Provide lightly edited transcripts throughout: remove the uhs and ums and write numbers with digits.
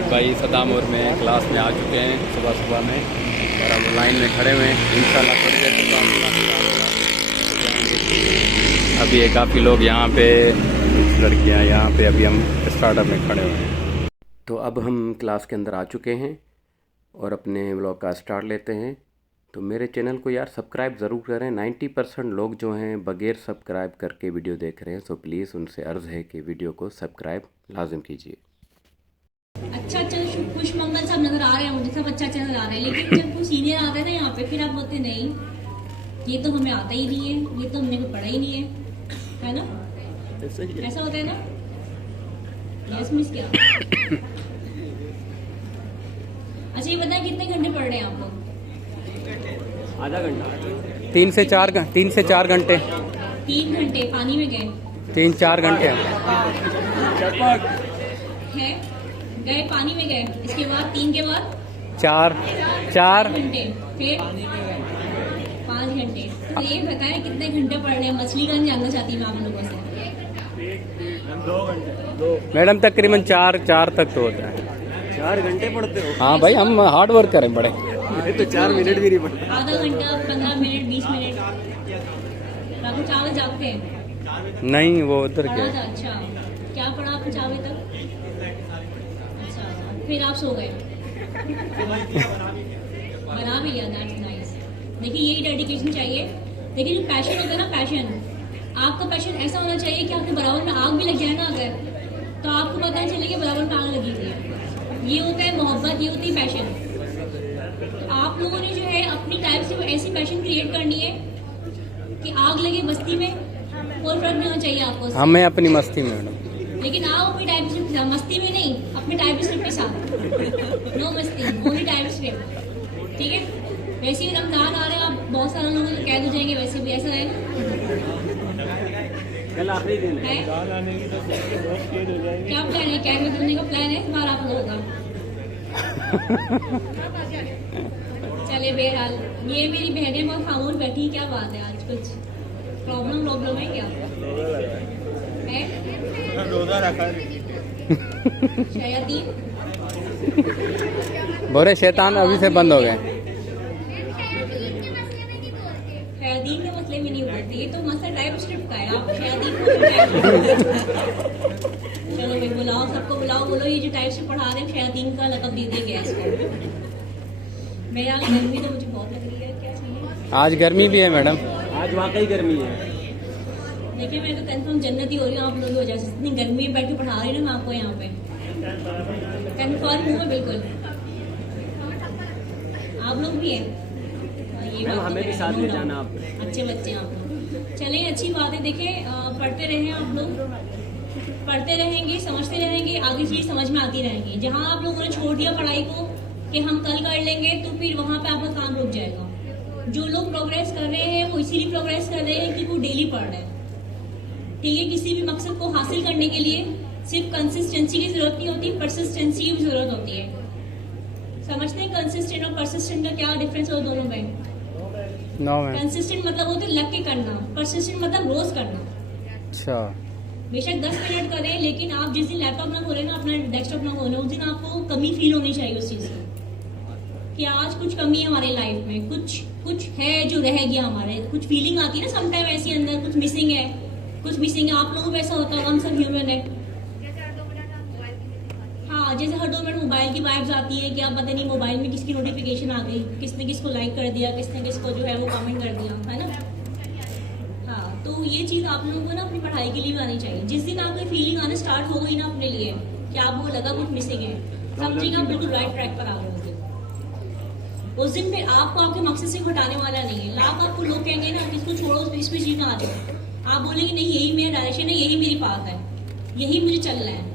आज भाई सदामोर में क्लास में आ चुके हैं सुबह सुबह में और अब लाइन में खड़े हुए हैं। इंशाल्लाह थोड़ी देर के बाद क्लास स्टार्ट होगा। अभी ये काफ़ी लोग यहाँ पे, लड़कियाँ यहाँ पे, अभी हम स्टार्टअप में खड़े हुए हैं। तो अब हम क्लास के अंदर आ चुके हैं और अपने व्लॉग का स्टार्ट लेते हैं। तो मेरे चैनल को यार सब्सक्राइब ज़रूर करें। 90% लोग जो हैं बगैर सब्सक्राइब करके वीडियो देख रहे हैं, सो प्लीज़ उनसे अर्ज़ है कि वीडियो को सब्सक्राइब लाजिम कीजिए। अच्छा खुश मंगल सब नजर आ रहे हैं, मुझे सब अच्छा नजर आ रहा है, लेकिन जब वो सीनियर आते हैं ना यहाँ पे, फिर आप बोलते नहीं ये तो हमें आता ही नहीं है, ये तो हमने को पढ़ा ही नहीं है ना? ऐसा होता है ना? यस मिस क्या? अच्छा ये बताएं कितने घंटे पढ़ रहे हैं आप लोग? आधा घंटा, 3 से 4 घंटे। 3 घंटे पानी में गए? 3-4 घंटे है गए पानी में गए, इसके बाद 3 के बाद 4 घंटे, फिर 5 घंटे। तो ये बताएं कितने घंटे पढ़ रहे हैं? मछली का जानना चाहती हूँ आप लोगों से। 2 घंटे मैडम, तकरीबन 4 तक तो होता है। 4 घंटे पढ़ते हो? हाँ भाई, हम हार्ड वर्क करें बड़े। तो 4 मिनट भी नहीं पढ़ते। आधा घंटा, 15 मिनट, 20 मिनट। रात चावल जागते हैं? नहीं, वो उधर पढ़ा के। था। अच्छा क्या पढ़ा आपने 4 बजे तक? अच्छा फिर आप सो गए? बना भी लिया, दैट्स नाइस। देखिए यही डेडिकेशन चाहिए। देखिए जो पैशन होता है ना, पैशन, आपका पैशन ऐसा होना चाहिए कि आपके बराबर में आग भी लग जाए ना अगर, तो आपको पता चले कि बराबर में आग लगी हुई है। ये होता है मोहब्बत, ये होती है पैशन। आप लोगों ने जो है अपनी टाइप से ऐसी पैशन क्रिएट करनी है कि आग लगे बस्ती में, कोई फर्क नहीं होना चाहिए आपको। हमें अपनी मस्ती में मैडम, लेकिन आप अपनी टाइप स्क्रिप्ट के साथ, मस्ती में नहीं, अपनी टाइप स्क्रिप्ट के साथ। नो मस्ती, ओनली टाइप स्क्रिप्ट, ठीक है? वैसे ही रमजान आ रहे हैं, आप बहुत सारे लोगों को कैद हो जाएंगे, वैसे भी ऐसा है। कल आखिरी दिन है? क्या प्लान है? कैद में होने का प्लान है तुम्हारा आप लोगों का? चले बहरहाल, ये मेरी बहनें बहुत खामोश बैठी, क्या बात है? आज कुछ प्रॉब्लम है क्या? है रोजा रखा शयातीन, बोरे शैतान अभी से बंद हो गए। शयातीन के मसले में नहीं उभरते, ये तो मसला टाइप स्क्रिप्ट का है। आप शयातीन को चलो भाई बुलाओ, सबको बुलाओ, बोलो ये जो टाइप से पढ़ा रहे हैं शयातीन का लक़ब दे दिया गया इसको। मेरे यहाँ गर्मी तो मुझे बहुत लग रही है, क्या चाहिए? आज गर्मी भी है मैडम, आज वाकई गर्मी है। देखिए मैं तो कंफर्म जन्नती हो रही हूँ आप लोगों की वजह से। इतनी गर्मी में बैठ के पढ़ा रही हूँ मैं आपको यहाँ पे, कंफर्म हूँ मैं बिल्कुल। आप लोग भी हैं? ये हमें भी साथ में जाना आप। अच्छे बच्चे आप लोग, चलें अच्छी बात है। देखें पढ़ते रहें आप लोग, पढ़ते रहेंगे, समझते रहेंगे, आगे चीज़ समझ में आती रहेंगी। जहाँ आप लोगों ने छोड़ दिया पढ़ाई को कि हम कल कर लेंगे, तो फिर वहाँ पे आपका काम रुक जाएगा। जो लोग प्रोग्रेस कर रहे हैं वो इसीलिए प्रोग्रेस कर रहे हैं कि वो डेली पढ़ रहे हैं, ठीक है? किसी भी मकसद को हासिल करने के लिए सिर्फ कंसिस्टेंसी की जरूरत नहीं होती, परसिस्टेंसी की भी जरूरत होती है। समझते हैं कंसिस्टेंट और परसिस्टेंट का क्या डिफरेंस होता है दोनों में? कंसिस्टेंट मतलब होता है लग के करना, परसिस्टेंट मतलब रोज करना। अच्छा, बेशक 10 मिनट करें, लेकिन आप जिस दिन लैपटॉप ना खोलें ना, अपना डेस्कटॉप ना खोलें, उस दिन आपको कमी फील होनी चाहिए उस चीज़ की कि आज कुछ कमी है हमारी लाइफ में, कुछ है जो रह गया हमारे, कुछ फीलिंग आती है ना समटाइम ऐसी अंदर, कुछ मिसिंग है। आप लोगों को ऐसा होता है, हम सब ह्यूमन है। हाँ, जैसे हर 2 मिनट मोबाइल की वाइब्स आती है कि आप पता नहीं मोबाइल में किसकी नोटिफिकेशन आ गई, किसने किसको लाइक कर दिया, किसने किसको जो है वो कमेंट कर दिया, है ना? हाँ, तो ये चीज़ आप लोगों को ना अपनी पढ़ाई के लिए भी आनी चाहिए। जिस दिन आपकी फीलिंग आना स्टार्ट हो गई ना अपने लिए कि आपको लगा कुछ मिसिंग है, समझिएगा आप बिल्कुल राइट ट्रैक पर आ गए उस दिन। फिर आपको आपके मकसद से हटाने वाला नहीं है। लाख आपको लोग कहेंगे ना इसको छोड़ो, इस पे चीज ना आ जाओ, आप बोलेंगे नहीं यही मेरा डायरेक्शन है, यही मेरी पाथ है, यही मुझे चलना है।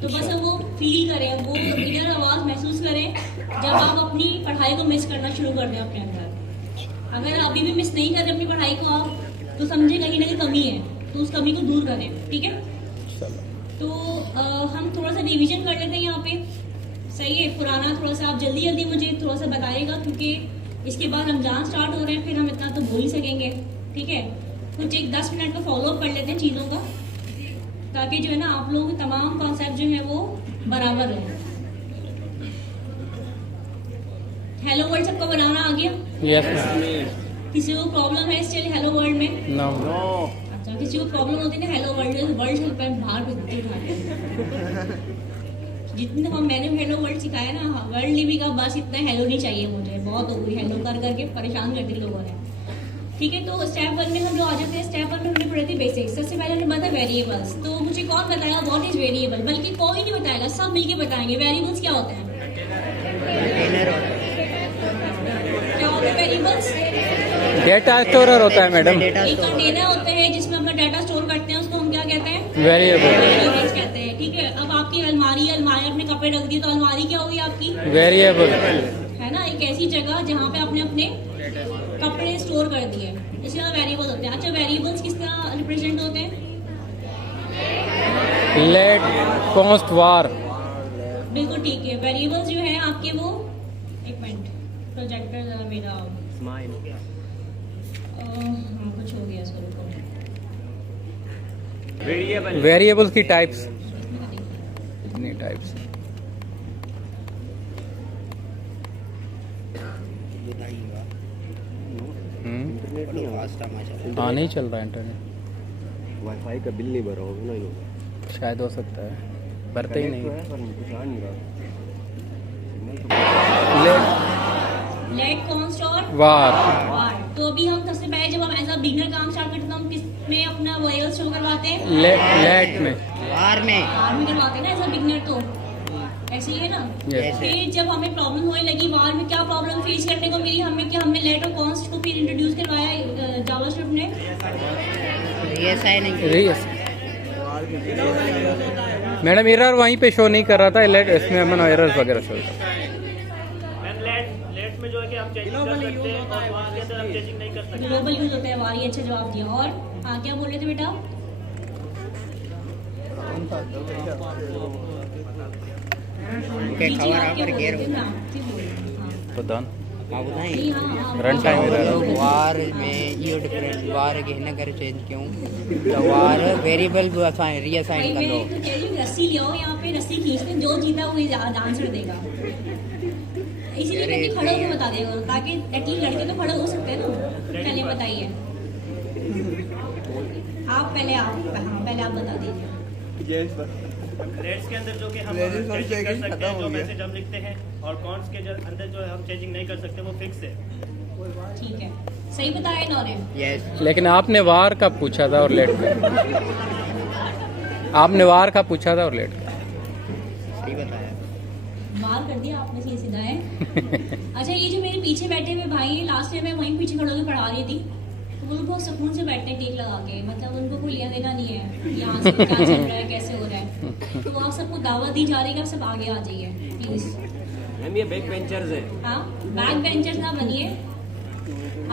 तो बस अब वो फील करें, वो इनर आवाज महसूस करें जब आप अपनी पढ़ाई को मिस करना शुरू कर दें अपने अंदर। अगर अभी भी मिस नहीं कर रहे अपनी पढ़ाई को आप, तो समझे कहीं ना कहीं कमी है, तो उस कमी को दूर करें, ठीक है? तो हम थोड़ा सा रिविजन कर लेते हैं यहाँ पे, सही है? पुराना थोड़ा सा आप जल्दी मुझे थोड़ा सा बताइएगा, क्योंकि इसके बाद रमजान स्टार्ट हो रहे हैं, फिर हम इतना तो बोल ही सकेंगे, ठीक है? कुछ एक 10 मिनट का फॉलोअप कर लेते हैं चीज़ों का, ताकि जो है ना आप लोग तमाम कॉन्सेप्ट जो है वो बराबर है। हेलो वर्ल्ड सबको बनाना आ गया? यस किसी को प्रॉब्लम है स्टिल हेलो वर्ल्ड में? नो अच्छा, किसी को प्रॉब्लम होती है ना हेलो वर्ल्ड, वर्ल्ड हेल्प है बाहर भेजते उठाते। जितने हम मैंने हेलो वर्ल्ड सिखाया ना, वर्ल्ड लिविंग का बस इतना हेलो नहीं चाहिए मुझे, बहुत हो गई हेलो कर करके परेशान कर दी लोगों ने। ठीक है, तो स्टेप 1 में हम लोग आ जाते हैं। स्टेप 1 में हमने पढ़े थे बेसिक्स। सबसे पहले हमने बताया वेरिएबल्स। तो मुझे कौन बताएगा व्हाट इज वेरिएबल? बल्कि कोई नहीं बताएगा, सब मिलके बताएंगे वेरिएबल्स क्या होते हैं। क्या होते हैं वेरिएबल्स? डेटा स्टोरर होता है मैडम। एक कंटेनर होते हैं जिसमें अपना डाटा स्टोर करते हैं, उसको हम क्या कहते हैं? वेरिएबल वेरिएबल्स कहते हैं। ठीक है, अब आपकी अलमारी अपने कपड़े रख दिए तो अलमारी क्या होगी आपकी? वेरिएबल है ना, एक ऐसी जगह जहाँ पे आपने अपने कपड़े स्टोर कर दिए, इसी तरह वेरिएबल होते हैं। अच्छा, वेरिएबल्स किस तरह रिप्रेजेंट होते हैं? लेट कॉन्स्ट वार। बिल्कुल ठीक है, वेरिएबल्स जो है आपके वो, एक मिनट प्रोजेक्टर जरा मेरा कुछ हो गया इसको रुको। वेरिएबल्स की टाइप्स कितनी टाइप्स? हाँ नहीं चल रहा इंटरनेट। वाईफाई का बिल नहीं भरा होगा ना इन्होंने, शायद हो सकता है, भरते ही नहीं। लेट कॉन्स्ट और वार। तो अभी हम सबसे पहले जब हम एज अ बिगनर काम स्टार्ट करते हैं तो हम किस में अपना वेरिएबल शो करवाते हैं? लेट में आर में करवाते हैं ना एज अ बिगनर, तो ऐसे ही है ना। Yes. फिर जब हमें प्रॉब्लम होने लगी वार में, क्या प्रॉब्लम फेस करने को मिली हमें कि हमने लेट और कॉन्स्ट को फिर इंट्रोड्यूस करवाया जावास्क्रिप्ट ने। मैडम एरर वहीं पे शो नहीं कर रहा था, लेट इसमें हमने एरर्स वगैरह शो कर। लेट में जो है कि हम चेंजिंग कर सकते हैं और वहाँ के अंदर हम चेंजिंग नहीं कर सकते। ग्लोबल यूज होता है वार, ये अच्छा जवाब दिया। और हाँ क्या बोल रहे थे बेटा? तो डन रन रन टाइम वार में यो डिफरेंट वार के हिन करे चेंज क्यों तो वार वेरिएबल भी असाइन रीअसाइन कर लो। तो कह रही हूँ रस्सी ले आओ, यहाँ पे रस्सी खींचते हैं, जो जीता वो आंसर देगा। इसीलिए मैंने खड़े होकर बता देगा ताकि एटलीस्ट लड़के तो खड़े हो सकते हैं ना। पहले बताइए आप, पहले आप बता दीजिए। लेट्स के अंदर जो कि हम चेंजिंग कर सकते हैं, जो मैसेज हम लिखते हैं, और कॉन्स के अंदर जो हम चेंजिंग नहीं कर सकते वो फिक्स है। ठीक है, सही बताया इन्होंने। यस लेकिन आपने वार का पूछा था और लेट का। आपने वार का पूछा था और लेट का। सही बताया, मार कर दिया आपने सीधे सीधा है। अच्छा, ये जो मेरे पीछे बैठे हुए भाई हैं, लास्ट में मैं वहीं पीछे खड़े होकर पढ़ा रही थी, तो वो लोग बहुत सुकून से बैठते हैं टेक लगा के, मतलब उनको कोई लेना देना नहीं है यहाँ से क्या चल रहा है कैसे हो रहा है। तो आप सबको दावत दी जा रही है कि आप सब आगे आ जाइए प्लीज। ये बैक बेंचर्स है। हाँ, बैक बेंचर्स ना बनिए,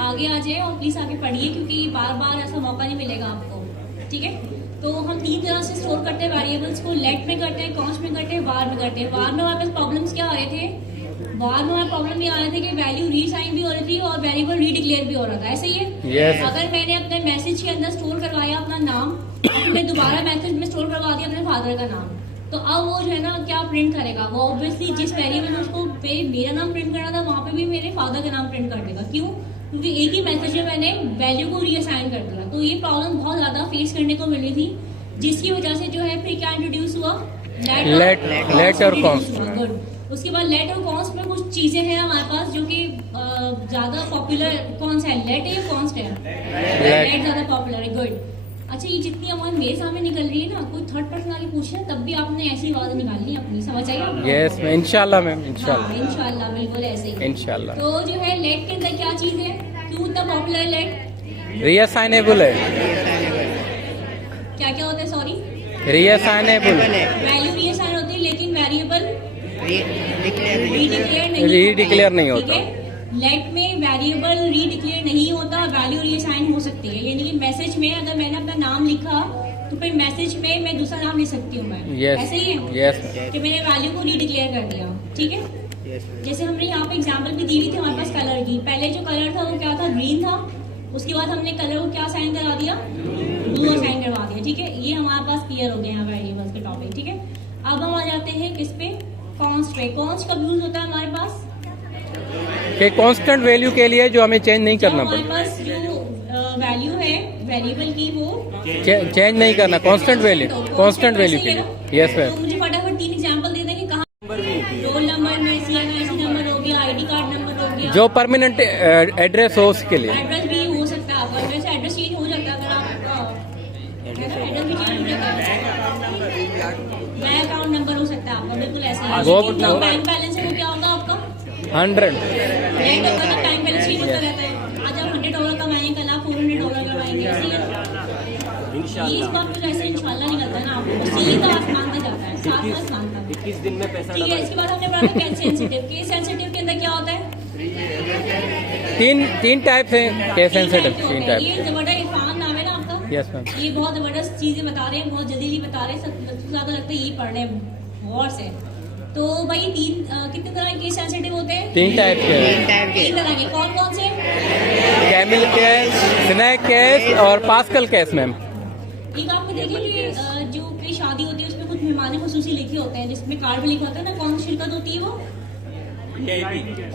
आगे आ जाए और प्लीज आगे पढ़िए, क्योंकि बार बार ऐसा मौका नहीं मिलेगा आपको। ठीक है, तो हम 3 तरह से स्टोर करते हैं वेरिएबल्स को। लेट में करते हैं, कॉन्स्ट में करते हैं, वार में करते हैं। वार में हमारे पास प्रॉब्लम्स क्या आ रहे थे? वार में हमारे प्रॉब्लम ये आ रहे थे कि वैल्यू रीसाइन भी हो रही थी और वेरिएबल रीडिक्लेयर भी हो रहा था। ऐसे ही है। Yes. अगर मैंने अपने मैसेज के अंदर स्टोर करवाया अपना नाम, मैं दोबारा मैसेज में स्टोर करवा दिया अपने फादर का नाम, तो अब वो जो है ना क्या प्रिंट करेगा? वो ऑब्वियसली जिस वेरिएबल में उसको मेरा नाम प्रिंट करना था वहाँ पे भी मेरे फादर का नाम प्रिंट कर देगा। क्यों? क्योंकि एक ही मैसेज में मैंने वैल्यू को रीअसाइन कर दिया। तो ये प्रॉब्लम बहुत ज्यादा फेस करने को मिली थी, जिसकी वजह से जो है फिर क्या इंट्रोड्यूस हुआ? लेट और कॉन्स्ट। गुड। उसके बाद लेट और कॉन्स्ट में कुछ चीजें हैं हमारे पास जो कि ज्यादा पॉपुलर। कौन सा है, लेट है या कॉन्स्ट है? लेट ज्यादा पॉपुलर है। गुड। अच्छा, ये जितनी आवाज मेरे सामने निकल रही है ना, कोई थर्ड पर्सन आके पूछे तब भी आपने ऐसी आवाज निकालनी है अपनी, समझ आई आपको? यस मैम, इंशाल्लाह मैम, इंशाल्लाह इंशाल्लाह बिल्कुल ऐसे ही। इंशाल्लाह। तो जो है लेट के अंदर क्या चीज है, क्यों इतना पॉपुलर है लेट? रीअसाइनेबल है। क्या क्या होता है? सॉरी, रीअसाइनेबल वैल्यू रीअसाइन होती है लेकिन वेरिएबल रीडिक्लेयर रीडिक्लेयर नहीं होता। लेट में वेरिएबल रीडिक्लेयर नहीं होता, वैल्यू रीअसाइन हो सकती है। यानी कि मैसेज में अगर मैंने अपना नाम लिखा तो फिर मैसेज में मैं दूसरा नाम लिख सकती हूँ मैं। Yes. ऐसे ही है Yes. कि मैंने वैल्यू को रीडिक्लेयर कर दिया। ठीक है, जैसे हमने यहाँ पे एग्जांपल भी दी हुई थी हमारे पास कलर की। पहले जो कलर था वो क्या था? ग्रीन था। उसके बाद हमने कलर को क्या साइन करा दिया? ब्लू साइन करवा दिया। ठीक है, ये हमारे पास क्लियर हो गया यहाँ वेरिएबल्स के टॉपिक। ठीक है, अब हम आ जाते हैं किस पे, कॉन्स्ट पे। कॉन्स्ट कब यूज होता है हमारे पास? कि कांस्टेंट वैल्यू के लिए जो हमें चेंज नहीं करना हमारे पड़ता, पास जो वैल्यू है वेरिएबल की वो चेंज नहीं करना, कांस्टेंट वैल्यू, कांस्टेंट वैल्यू के लिए। यस तो मैम। मुझे फटाफट 3 एग्जांपल दे देंगे कहाँ? रोल नंबर में CNIC नंबर हो गया, आईडी कार्ड नंबर हो गया, जो परमानेंट एड्रेस हो उसके लिए। एड्रेस भी हो सकता है आपका, एड्रेस चेंज हो जाता है अगर आपका एड्रेस भी चेंज हो जाता है। बैंक अकाउंट नंबर हो सकता है आपका, बिल्कुल ऐसा ही। वो जो बैंक बैलेंस है वो क्या होगा आपका? 100। बैंक होगा तो बैंक बैलेंस चेंज होता रहता है। आज आप $100 कमाएंगे, कल आप $400 कमाएंगे, ऐसे ही है। ये इस बात पे ऐसे इंशाल्लाह निकलता है ना, आपको सीधा आसमान पे जाता है, साथ में आसमान तक। 21 दिन में पैसा ठीक है, इसके बाद हमने पढ़ा था केस सेंसिटिव। केस सेंसिटिव के अंदर क्या होता है? तीन टाइप है केस सेंसिटिव, 3 टाइप। ये जबरदस्त इरफान नाम है ना आपका? Yes ma'am. ये बहुत जबरदस्त चीजें बता रहे हैं, बहुत जल्दी बता रहे हैं, सबसे ज्यादा लगता है यही पढ़ रहे हैं गौर से। तो भाई कितने तरह के केस सेंसिटिव होते हैं? 3 टाइप के। 3 तरह के। कौन कौन से? कैमिल केस, स्नैक केस और पास्कल केस मैम। एक आपको देखिए कि जो कोई शादी होती है उसमें कुछ मेहमान खुसूसी लिखे होते हैं, जिसमें कार्ड में लिखा होता है ना कौन सी शिरकत होती है वो?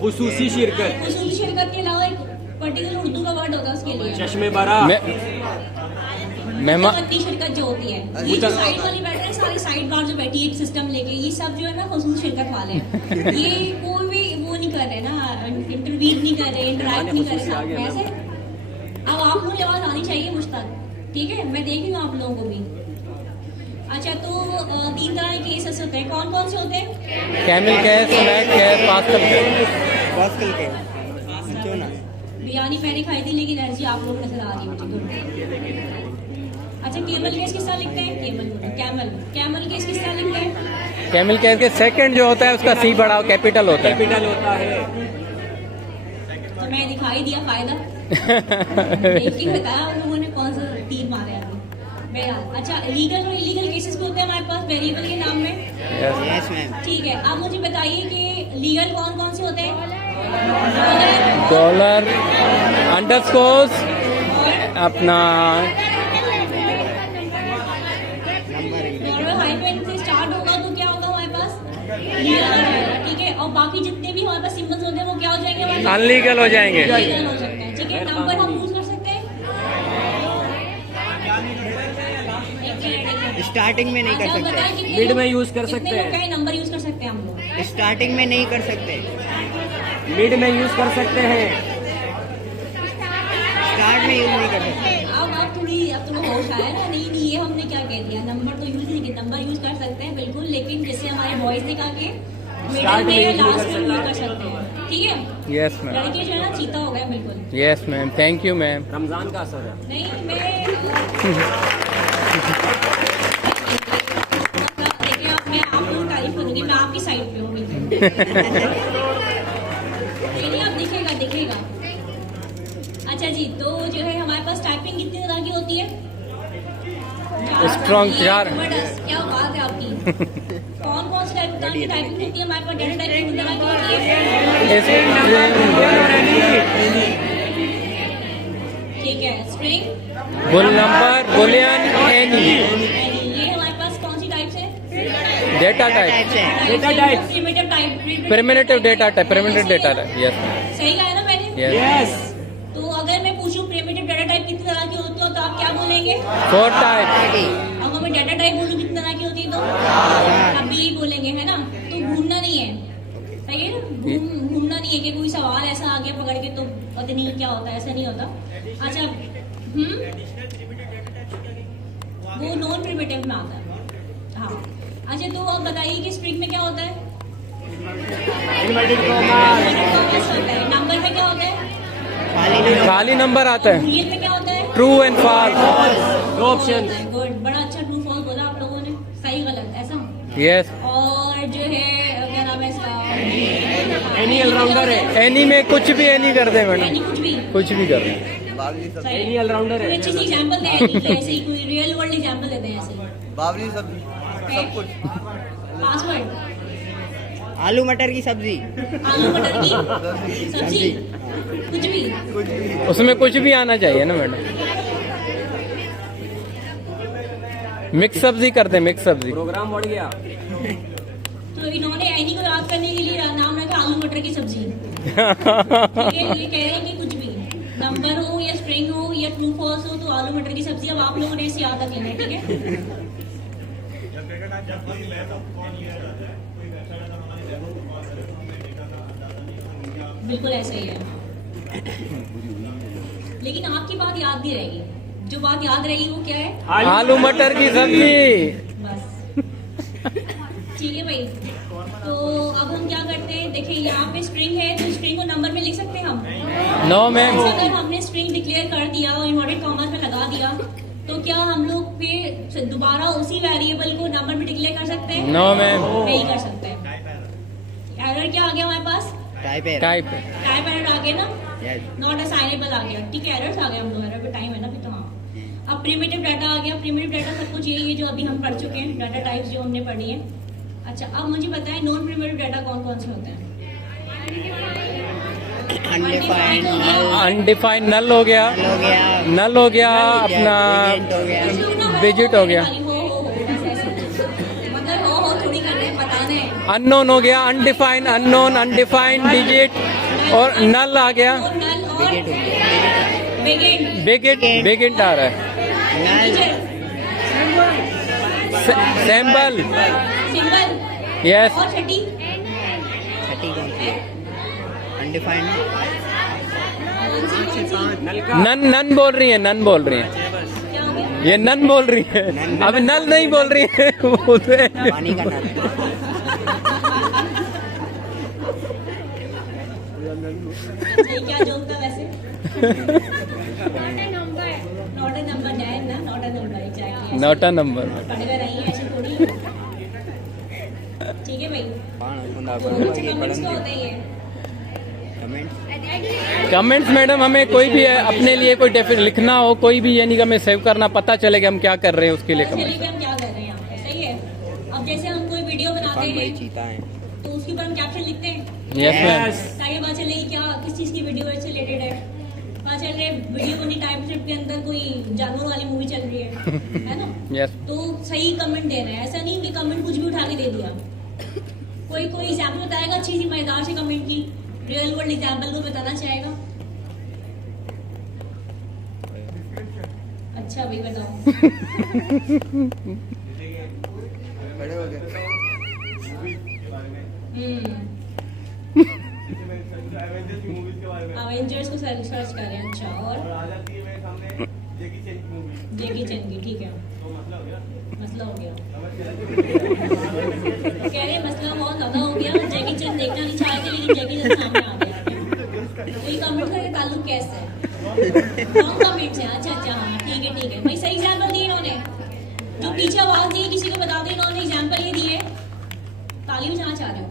खुसूसी शिरकत, खुसूसी शिरकत के अलावा एक पर्टिकुलर उर्दू का वर्ड होता है उसके लिए। चश्मे बरा, मेहमान मुतमत्ती शिरकत जो होती है, ये जो साइड वाली बैठ रहे हैं सारे साइड बार जो बैठी है सिस्टम लेके, ये सब जो है ना खुसूसी शिरकत वाले हैं। ये कोई भी वो नहीं कर रहे ना, इंटरवीन नहीं कर रहे, इंटरैक्ट नहीं कर रहे साथ में ऐसे। अब आप लोगों की आवाज आनी चाहिए मुझ तक, ठीक है? मैं देख रही हूँ आप लोगों को भी। अच्छा, तो 3 तरह के केसेस होते हैं, कौन कौन से होते हैं? Camel case, snake case, Pascal case. Pascal के क्यों ना? बिरयानी मैंने खाई थी लेकिन एनर्जी आप लोग नजर आ रही है मुझे। अच्छा, केमल केस किस तरह लिखते हैं? कैमल केस किस तरह लिखते हैं? कैमिल केस के सेकंड जो होता है उसका C बड़ा कैपिटल होता है। कैपिटल होता है। तो मैं दिखाई दिया फायदा एक ही बताया उन लोगों ने कौन सा तीर मारे हैं। बहरहाल, अच्छा, लीगल और इलीगल केसेस भी होते हैं हमारे पास वेरिएबल के नाम में। Yes ma'am. ठीक है, अब मुझे बताइए कि लीगल कौन कौन से होते हैं? डॉलर अंडरस्कोर अपना डॉलर हाइफन से स्टार्ट होगा तो क्या होगा हमारे पास? लीगल हो जाएगा, ठीक है? और बाकी जितने भी हमारे पास सिंबल्स होते हैं वो क्या हो जाएंगे हमारे पास? अनलीगल हो जाएंगे। लीगल हो सकते हैं, ठीक है? नंबर हम यूज कर सकते हैं? स्टार्टिंग में नहीं कर अच्छा, सकते, बताएं कितने मिड लोग- में यूज कर कितने सकते लोग हैं। क्या नंबर यूज कर सकते हैं हम लोग? स्टार्टिंग में नहीं कर सकते, मिड में यूज कर सकते हैं, स्टार्ट में यूज नहीं कर सकते। अब थोड़ा होश आया ना? नहीं ये हमने क्या कह दिया, नंबर तो यूज नहीं किया, नंबर यूज कर सकते हैं बिल्कुल, लेकिन जैसे हमारे बॉयज ने कहा कि मिडिल में या लास्ट में यूज कर सकते हैं, ठीक है? Yes ma'am. लड़के जो है ना चीता हो गए बिल्कुल। Yes ma'am, thank you ma'am. Ramzan का असर है। नहीं, मैं देखिए, अब मैं आप लोगों की तारीफ करूंगी, मैं आपकी साइड पे हूँ बिल्कुल। नहीं, अब दिखेगा। अच्छा जी, तो जो है हमारे पास टाइपिंग कितनी तरह की होती है? Strong 4। क्या बात है आपकी। कौन कौन सी तरह की टाइपिंग होती है हमारे पास? डेटा टाइपिंग कितनी तरह की होती है? ठीक है, string, bull number, Boolean, any. ये हमारे पास कौन सी टाइप्स है? Data type, data type, primitive type, primitive data type, primitive data type. Yes सही कहा है ना मैंने? यस। यस। तो अगर मैं पूछूं प्रिमिटिव डाटा टाइप कितनी तरह की होती है तो आप क्या बोलेंगे? 4 टाइप। अगर मैं डाटा टाइप बोलूं कितनी तरह की होती है तो आप भी यही बोलेंगे, है ना? तो घूमना नहीं है, सही है ना? घूमना नहीं है कि कोई सवाल ऐसा आ गया पकड़ के तो पता नहीं क्या होता है, ऐसा नहीं होता। अच्छा, वो नॉन प्रिमिटिव में आता है। हाँ, अच्छा, तो आप बताइए कि स्ट्रिंग में क्या होता है? इन्वर्टेड कॉमास, नंबर में क्या होता है? खाली नंबर आता है। बुलियन में क्या होता है? True and false. दो ऑप्शन। गुड, बड़ा अच्छा ट्रू फॉल्स बोला आप लोगों ने, सही गलत ऐसा। यस। और जो है क्या नाम है इसका? एनी ऑलराउंडर है। एनी में कुछ भी एनी कर दे मैडम, एनी कुछ भी कुछ भी कर दे। सही। एनी ऑलराउंडर कोई है। अच्छी सी एग्जांपल दें एनी की, ऐसे ही कोई रियल वर्ल्ड एग्जांपल देते हैं ऐसे। बावली सब कुछ। पासवर्ड, आलू मटर की सब्जी, आलू मटर की सब्जी, कुछ भी। उसमें कुछ भी आना चाहिए ना मैडम। मिक्स सब्जी करते, मिक्स सब्जी। प्रोग्राम बढ़ गया। तो इन्होंने एनी को याद करने के लिए नाम रखा आलू मटर की सब्जी। ठीक है, ये कह रहे हैं कि कुछ भी नंबर हो या स्ट्रिंग हो या ट्रू फॉल्स हो तो आलू मटर की सब्जी। अब आप लोगों ने इसे याद रख लेना है, ठीक है। बिल्कुल ऐसा ही है, लेकिन आपकी बात याद नहीं रहेगी। जो बात याद रहेगी वो क्या है? आलू मटर की सब्जी। बस ठीक है भाई। तो अब हम क्या करते हैं, देखिए यहाँ पे स्ट्रिंग है तो स्ट्रिंग को नंबर में लिख सकते हैं हम। No ma'am. अगर हमने स्ट्रिंग डिक्लेयर कर दिया और इन्वर्टेड कॉमास में लगा दिया तो क्या हम लोग फिर दोबारा उसी वेरिएबल को नंबर में डिक्लेयर कर सकते हैं? No ma'am. नहीं कर सकते हैं। एरर क्या आ गया हमारे पास? टाइप है। टाइप टाइप एरर आ गया ना, यस। नॉट असाइनेबल आ गया। ठीक है, एरर्स आ गए हम लोग, एरर पे टाइम है ना, फिर तो हाँ। अब प्रिमिटिव डाटा आ गया। प्रिमिटिव डाटा सब कुछ यही है जो अभी हम पढ़ चुके हैं, डाटा टाइप्स जो हमने पढ़ी है। अच्छा, अब मुझे बताएं नॉन प्रिमिटिव डाटा कौन कौन से होते हैं? अनडिफाइंड, अनडिफाइंड नल हो गया, हो गया, नल हो गया, अपना हो गया, डिजिट हो गया, मतलब हो थोड़ी करना है, बताना है। अननोन हो गया, अनडिफाइंड, अननोन, अनडिफाइंड, डिजिट और नल आ गया। नल और बिगिट हो गया, बिगिन, बिगिट, बिगिट आ रहा है। नल, सैंपल, सिंबल यस। और छठी छठी कौन सी है? अनडिफाइंड। नन, नन बोल रही है, नन बोल रही है, क्या हो गया? ये नन बोल रही है, अब नल नहीं बोल रही है। पानी का नल। ये क्या जोक था वैसे? नॉट अ नंबर जाए ना, not a number exactly. Not a number. पढ़ेगा नहीं है ऐसे थोड़ी। ठीक है भाई। कमेंट्स का होता ही है। कमेंट्स मैडम, हमें कोई भी अपने लिए कोई लिखना हो, कोई भी, यानी कि हमें सेव करना, पता चले कि हम क्या कर रहे हैं, उसके लिए चलिए कमेंट। कि हम क्या कर रहे हैं यहाँ पे, सही है। अब जैसे हम कोई वीडियो बनाते हैं चीता है। तो उसके ऊपर हम कैप्शन लिखते हैं यस मैम। ताकि पता चले कि क्या किस चीज़ की वीडियो से रिलेटेड है। पता चल रहा है वीडियो बनी टाइम स्लिप के अंदर कोई जानवर वाली मूवी चल रही है ना। यस। तो सही कमेंट देना है, ऐसा नहीं कि कमेंट कुछ भी उठा के दे दिया। कोई एग्जाम्पल बताएगा अच्छी सी मजेदार से कमेंट की, रियल वर्ल्ड एग्जाम्पल को बताना चाहेगा। अच्छा भाई बताओ। बड़े हो गए। अवेंजर्स को सर्च कर रहे हैं। अच्छा, और जैकी चैन की, ठीक है, मसला हो गया। कह रहे मसला बहुत ज्यादा हो गया, जैकी चैन देखना नहीं चाहते लेकिन जैकी चैन सामने आ गया। तो ये कमेंट का ताल्लुक कैसे है? कौन कमेंट्स हैं? अच्छा अच्छा, हाँ ठीक है ठीक है भाई, सही एग्जाम्पल दिए इन्होंने। जो पीछे आवाज दी किसी को बता दें, इन्होंने एग्जाम्पल ये दिए। ताली बजाना चाह रहे हो?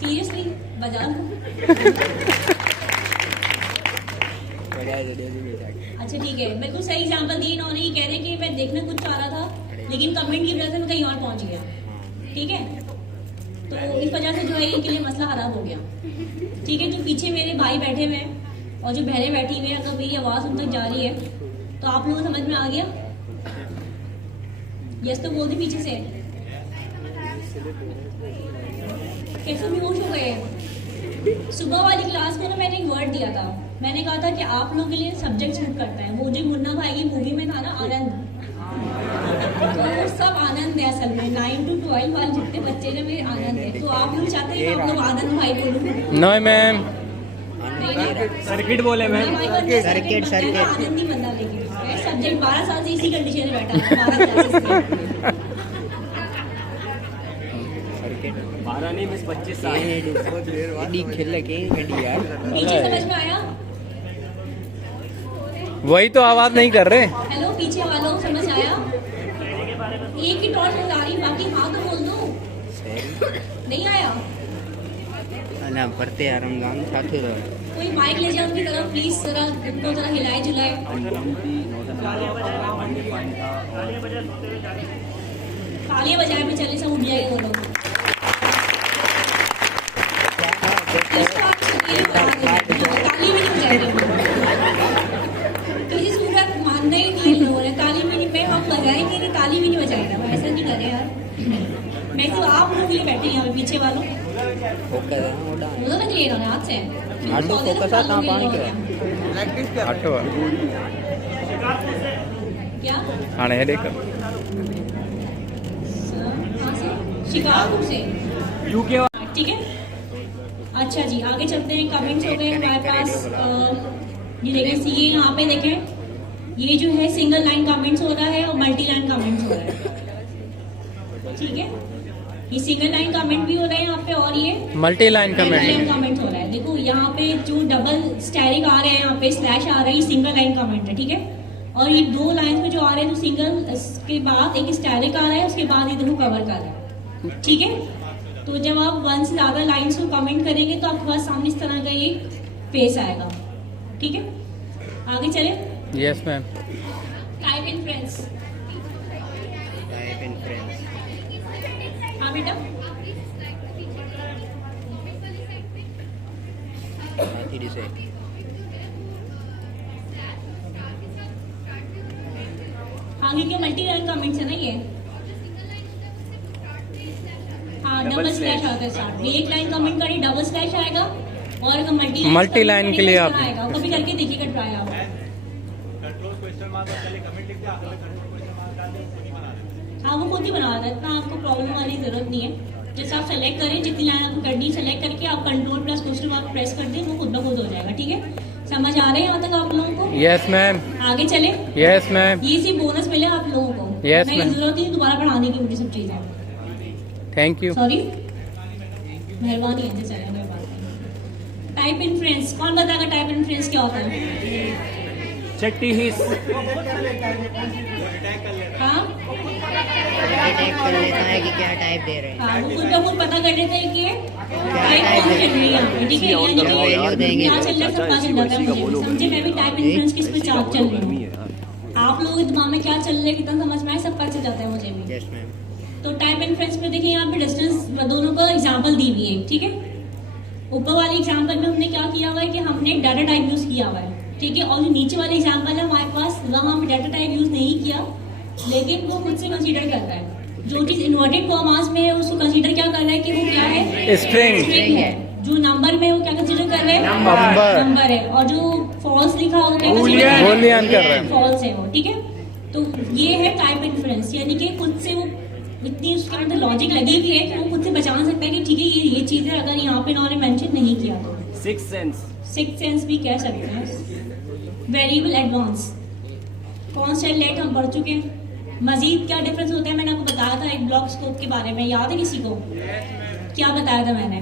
सीरियसली बजा लो। अच्छा ठीक है, बिल्कुल सही एग्जाम्पल दिए इन्होंने। ये कह रहे हैं कि मैं देखना कुछ चाह रहा था लेकिन कमेंट की वजह से मैं कहीं और पहुंच गया। ठीक है, तो इस वजह से जो है इनके लिए मसला खराब हो गया। ठीक है, जो पीछे मेरे भाई बैठे हुए हैं और जो बहनें बैठी हुई हैं, अगर मेरी आवाज़ उन तक जा रही है तो आप लोगों को समझ में आ गया? यस तो बोल दी पीछे से। कैसे बेहोश हो गए? सुबह वाली क्लास में ना मैंने एक वर्ड दिया था, मैंने कहा था कि आप लोगों के लिए सब्जेक्ट सूट करता है। वो जो मुन्ना भाई की मूवी में था ना, आनंद, तो सब आनंद है असल में। 9 to 12 वाले जितने बच्चे ने मेरे आनंद है। तो आप लोग चाहते हैं कि आप लोग आनंद भाई बोलूं? No ma'am. सर्किट बोले मैम। सर्किट। आनंद ही बंदा, लेकिन सब्जेक्ट 12 साल से इसी कंडीशन में बैठा है, 12 क्लासेस से। 12 नहीं मिस 25 साल। खेल लगे यार। पीछे समझ में आया? वही तो आवाज नहीं कर रहे। हेलो पीछे वालों, समझ आया? एक ही टॉर्च नजर आ रही, बाकी हाँ तो बोल दो। नहीं आया? ना पढ़ते यार रमजान साथे रहो। कोई माइक ले जाओ उनकी तरफ प्लीज, जरा उनको जरा हिलाए जुलाए। तालियां बजाए पे चले, सब उठ जाएंगे वो लोग। ताली भी नहीं बजाएंगे किसी सूरत, मानना ही नहीं लोगों ने। ताली में नहीं, मैं हम ताली भी नहीं बजाएगा, वो ऐसा नहीं करे यार। मैं तो आप लोग के लिए बैठे यहाँ पे पीछे वालों, फोकस है ना ओडा वो तो क्लियर होना हाथ से। आटो फोकस है कहां पानी के प्रैक्टिस कर आठो क्या हाँ है देखो कहाँ से? शिकारपुर से। यूके ठीक है, अच्छा जी आगे चलते हैं। कमेंट्स हो गए हमारे पास। ये देखें, सी यहाँ पे देखें, ये जो है सिंगल लाइन कमेंट्स हो रहा है और मल्टी लाइन कमेंट्स हो रहा है। ठीक है, ये सिंगल लाइन कमेंट भी हो रहा है यहाँ पे और ये multi line multi line comment. Comment हो रहा है। देखो यहाँ पे जो डबल स्टैरिक आ रहे हैं, यहाँ पे स्लैश आ रहा है, ये सिंगल लाइन कमेंट है। ठीक है, और ये दो लाइन में जो आ रहे हैं, तो सिंगल के बाद एक स्टैरिक आ रहा है, उसके बाद ये देखो कवर कर रहा है। ठीक है, तो जब आप वन से ज्यादा लाइन्स को कमेंट करेंगे तो आपके पास सामने इस तरह का ये फेस आएगा। ठीक है, आगे चले। Yes ma'am. Type in friends. Type in friends हाँ बेटा, धीरे से हाँ क्योंकि मल्टी लाइन कमेंट्स है ना ये। हाँ डबल स्लैश आता है स्टार्ट में। एक लाइन कमेंट करें डबल स्लैश आएगा, और अगर मल्टी लाइन के लिए आप आएगा, कभी करके देखिएगा ट्राई आप। हाँ वो खुद ही बना रहा है, इतना आपको प्रॉब्लम वाली जरूरत नहीं है। जैसे आप सेलेक्ट करें, जितनी लाइन आपको करनी, सेलेक्ट करके आप control plus question mark press कर दें, वो खुद ब खुद हो जाएगा। ठीक है, समझ आ रहे हैं यहाँ तक आप लोगों को? Yes ma'am. आगे चले। Yes ma'am. ये सिर्फ बोनस मिले आप लोगों को। Yes, नहीं ma'am. जरूरत नहीं दोबारा पढ़ाने की मुझे सब चीजें। Thank you. सॉरी, मेहरबानी है। चलेगा कोई बात नहीं। टाइप इन्फ्लुएंस, कौन बताएगा टाइप इन्फ्लुएंस क्या होता है? चट्टी हिस हाँ टाइप कर लेता है कि क्या टाइप दे रहे हैं। हाँ, वो खुद ब खुद पता कर लेते हैं कि टाइप कौन चल रही है यहाँ पे। ठीक है, यानी कि वैल्यू देंगे क्या चल रहा है सब पता चल जाता है मुझे भी। समझे, मैं भी टाइप इन्फ्लुएंस किस पे चल रही हूँ। आप लोगों के दिमाग में क्या चल रहा है, कितना समझ में आए, सब पता चल जाता है मुझे भी। Yes ma'am. तो टाइप इन्फ्लुएंस में देखिए यहाँ पे डिस्टेंस दोनों का एग्जांपल दी हुई है। ठीक है, ऊपर वाले एग्जांपल में हमने क्या किया हुआ है कि हमने डाटा टाइप यूज किया हुआ है। ठीक है, और जो नीचे वाले एग्जांपल है हमारे पास, वहाँ हम डाटा टाइप यूज नहीं किया, लेकिन वो खुद से कंसीडर करता है। जो चीज इन्वर्टेड कॉमास में है उसको कंसीडर क्या कर रहा है कि वो क्या है, String है। जो नंबर में है वो क्या कंसीडर कर रहे हैं, नंबर। नंबर है। और जो फॉल्स लिखा हो वो क्या कंसीडर Boolean कर रहे हैं। फॉल्स है वो। ठीक है, तो ये है टाइप इन्फ्लुएंस, यानी कि खुद से वो इतनी उसके अंदर लॉजिक लगी हुई है कि वो खुद से बचा सकता है कि ठीक है ये चीज है, अगर यहाँ पे इन्होंने मेंशन नहीं किया तो। सिक्स सेंस सिक्स सेंस भी कह सकते हैं। वेरिएबल एडवांस, कॉन्स्टेंट लेट हम पढ़ चुके हैं। मजीद क्या डिफरेंस होता है, मैंने आपको बताया था एक ब्लॉक स्कोप के बारे में, याद है किसी को? क्या बताया था मैंने?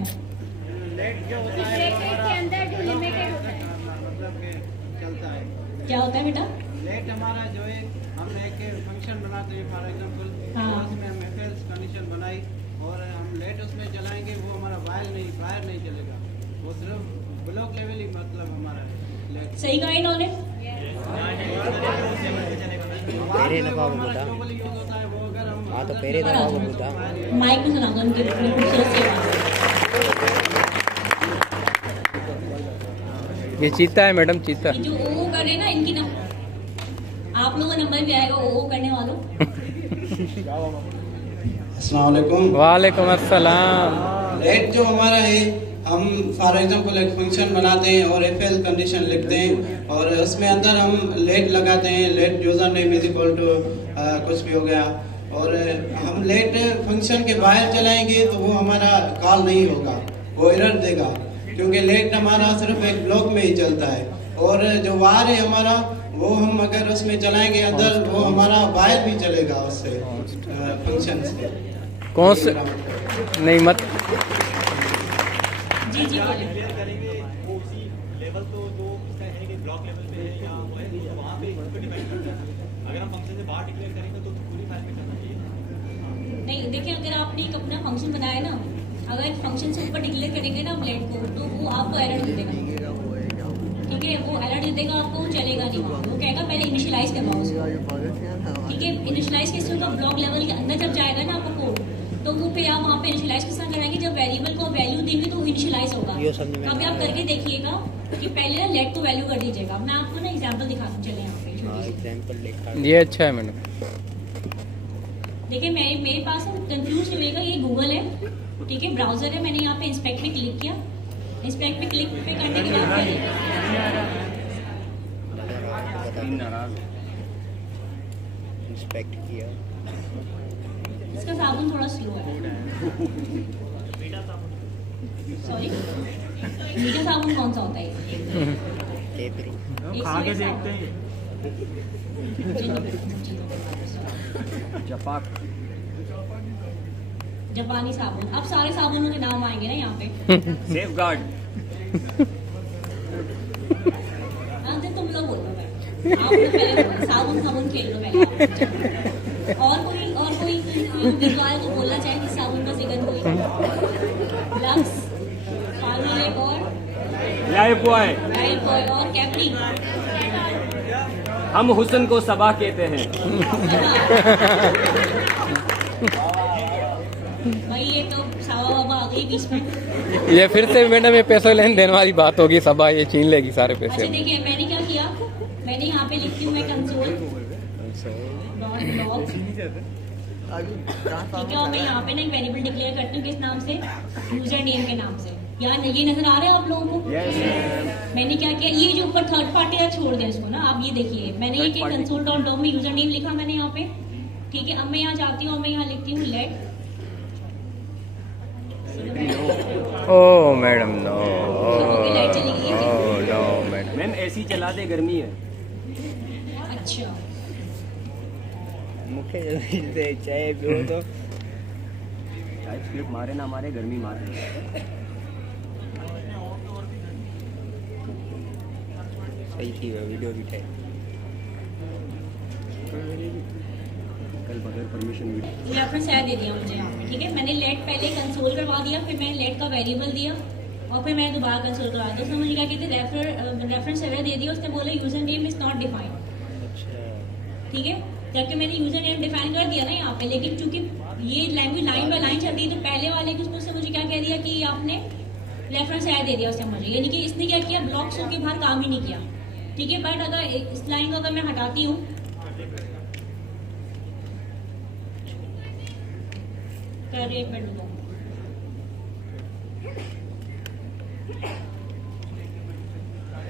क्या होता है बेटा? लेट हमारा जो है, हम एक फंक्शन बनाते हैं फॉर एग्जांपल, हाँ। उसमें हम एल्स कंडीशन बनाई और हम लेट उसमें चलाएंगे, वो हमारा बाहर नहीं चलेगा, वो सिर्फ ब्लॉक लेवल ही मतलब हमारा लेट। सही कहा इन्होंने। पेरे दफा वो बता ग्लोबल यूज होता है, वो अगर हम हाँ तो पेरे दफा वो बता माइक में सुना दो उनके खूबसूरत सी आवाज़। ये चीता है मैडम, चीता। ये जो ओ कर रहे हैं ना, इनकी ना आप लोगों का नंबर भी आएगा ओ करने वालों। अस्सलाम वालेकुम। वालेकुम अस्सलाम। लेट जो हमारा है, हम फॉर एग्जांपल एक फंक्शन बनाते हैं और एफ एल कंडीशन लिखते हैं और उसमें अंदर हम लेट लगाते हैं, let user name is equal to कुछ भी हो गया, और हम लेट फंक्शन के बाहर चलाएंगे तो वो हमारा कॉल नहीं होगा, वो एरर देगा, क्योंकि लेट हमारा सिर्फ एक ब्लॉक में ही चलता है। और जो वार है हमारा, वो हम अगर उसमें चलाएंगे अंदर, वो हमारा बाहर भी चलेगा उससे फंक्शन से। कौन से नहीं मत जी जी बोलिए। नहीं देखिए, अगर आपने एक अपना फंक्शन बनाया ना, अगर फंक्शन से ऊपर डिक्लेयर करेंगे ना लेट को, तो वो आपको एरर दे देगा। ठीक है, वो एरर दे देगा आपको, वो चलेगा नहीं वहाँ, वो कहेगा पहले इनिशियलाइज करवाओ उसको। ठीक है, इनिशियलाइज कैसे होगा, ब्लॉक लेवल के अंदर जब जाएगा ना आपका कोड, तो वो फिर आप वहाँ पे इनिशियलाइज किस तरह कराएंगे, जब वेरिएबल को वैल्यू देंगे तो इनिशियलाइज होगा। अभी आप करके देखिएगा कि पहले ना लेट को वैल्यू कर दीजिएगा। मैं आपको ना एग्जांपल दिखा दूँ, चले यहाँ पे छोटी सी। एग्जांपल लिखा ये अच्छा है मैडम। देखिए मेरे पास कंफ्यूज होएगा, ये गूगल है, ठीक है, ब्राउजर है। मैंने यहाँ पे इंस्पेक्ट पे क्लिक किया। इंस्पेक्ट पे क्लिक पे करने के बाद इंस्पेक्ट किया। इसका साबुन थोड़ा स्लो है। सॉरी, मीठा साबुन कौन सा होता है? टेपरी। खा के देखते हैं। जपाक जापानी साबुन। अब सारे साबुनों के नाम आएंगे ना यहाँ पे। सेफ गार्ड अंत तुम लोग बोलो, आप लोग पहले बोलो, साबुन साबुन खेल लो पहले। और कोई विद्वान को बोलना चाहे कि साबुन का जिक्र कोई? लक्स, पार्लर और लाइफ बॉय और कैपरी। हम हुस्न को सबा कहते हैं। भाई ये तो सावा बाबा आ गई बीच में। ये फिर से मैडम ये पैसे लेन देन वाली बात होगी, सबा ये छीन लेगी सारे अच्छा पैसे। देखिए मैंने क्या किया, मैंने यहाँ पे लिखती हूँ मैं कंसोल डॉट लॉग, ठीक है, और मैं यहाँ पे ना एक वेरिएबल डिक्लेयर करती हूँ किस नाम से, यूजर नेम के नाम से। यार ये नजर आ रहा है आप लोगों को? मैंने क्या किया, ये जो ऊपर थर्ड पार्टी है छोड़ दें इसको ना। आप ये देखिए मैंने ये किया, कंसोल डॉट लॉग में यूजर नेम लिखा मैंने यहाँ पे, ठीक है। अब मैं यहाँ जाती हूँ और मैं यहाँ लिखती हूँ लेट। ओह मैडम नो, लाइट चली गई है। Oh no madam. मैम ऐसी चला दे, गर्मी है। अच्छा मुखे जल्दी चाय पियो तो चाय स्क्रिप्ट मारे ना मारे, गर्मी मारे। सही थी वो वीडियो भी था। कल बगैर परमिशन ये आपने सह दे दिया मुझे यहाँ पे, ठीक है। मैंने लेट पहले कंसोल करवा दिया, फिर मैंने लेट का वेरिएबल दिया और फिर मैंने दोबारा कंसोल करवा दिया। उसने मुझे क्या कहते रेफरेंस एरर दे दिया। उसने बोला user name is not defined, ठीक है। जबकि मैंने यूजर नेम डिफाइन कर दिया ना यहाँ पे, लेकिन चूंकि ये लैंग्वेज लाइन बाय लाइन चलती है तो पहले वाले की उसने मुझे क्या कह दिया कि आपने रेफरेंस एरर दे दिया उसने मुझे, यानी कि इसने क्या किया, ब्लॉक्स के बाहर काम ही नहीं किया, ठीक है। बट अगर इस लाइन को अगर मैं हटाती हूँ,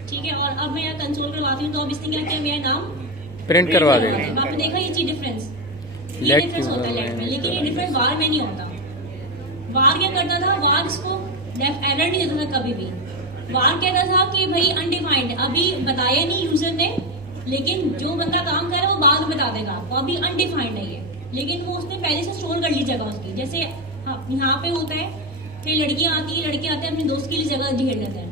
ठीक है, और अब मैं यहाँ कंसोल करवाती हूँ तो अब इसने क्या किया, मेरा नाम प्रिंट करवा देगा। आपने देखा ये चीज डिफरेंस, ये लेट डिफरेंस होता है लेट में, लेकिन ये डिफरेंस वार में नहीं होता। वार क्या करता था, वार इसको एरर नहीं देता था कभी भी। वार कहता था कि भाई अनडिफाइंड, अभी बताया नहीं यूजर ने, लेकिन जो बंदा काम कर रहा है वो बाद में बता देगा आपको, अभी अनडिफाइंड है ये, लेकिन वो उसने पहले से स्टोर कर ली जगह उसकी। जैसे यहाँ पे होता है, फिर लड़कियां आती है, लड़के आते हैं अपने दोस्त के लिए जगह घेर लेते हैं,